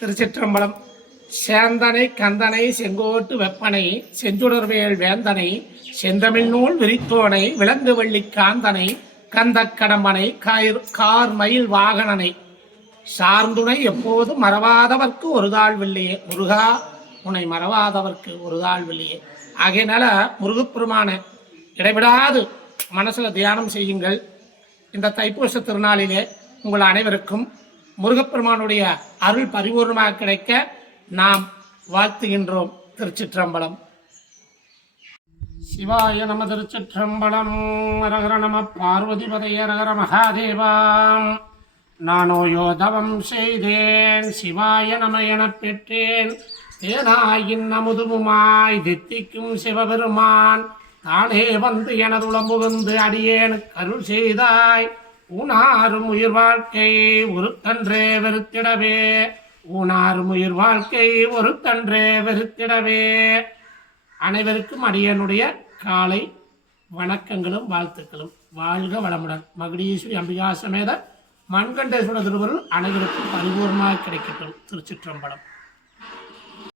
திருச்சிற்றம்பலம். சேந்தனை கந்தனை செங்கோட்டு வெப்பனை செஞ்சுடர்வேல் வேந்தனை செந்தமிழ் நூல் விரித்தோனை விலங்கு வள்ளி காந்தனை கந்த கடம்பனை கார் மயில் வாகனனை சார்ந்துணை எப்போது மறவாதவர்க்கு ஒரு தாள் வெள்ளியே. முருகா, உன்னை மறவாதவர்க்கு ஒரு தாள் வெள்ளியே. ஆகையினால முருகப்பெருமான இடைவிடாது மனசுல தியானம் செய்யுங்கள். இந்த தைப்பூச திருநாளிலே உங்கள் அனைவருக்கும் முருகப்பெருமானுடைய அருள் பரிபூர்ணமாக கிடைக்க நாம் வாழ்த்துகின்றோம். திருச்சிற்றம்பலம். சிவாய நம. திருச்சிற்றம்பலம். அரகர நம பார்வதிபதைய ரகர மகாதேவாம். நானோ யோதவம் செய்தேன் சிவாய நம எனப் பெற்றேன். தேனாயின் அமுதுமாய் தித்திக்கும் சிவபெருமான் தானே வந்து எனதுளம் புகுந்து அடியேனுக்கு அருள் செய்தாய். ஊனாரும் உயிர் வாழ்க்கை ஒருத்தன்றே வெறுத்திடவே. ஊனாரும் உயிர் வாழ்க்கை ஒருத்தன்றே வெறுத்திடவே. அனைவருக்கும் அடியனுடைய காலை வணக்கங்களும் வாழ்த்துக்களும். வாழ்க வளமுடன். மகுடீஸ்வரி அம்பிகா சமேத மண்கண்டேஸ்வர திருவருள் அனைவருக்கும் பரிபூர்ணமாக கிடைக்கட்டும். திருச்சிற்றம்பலம்.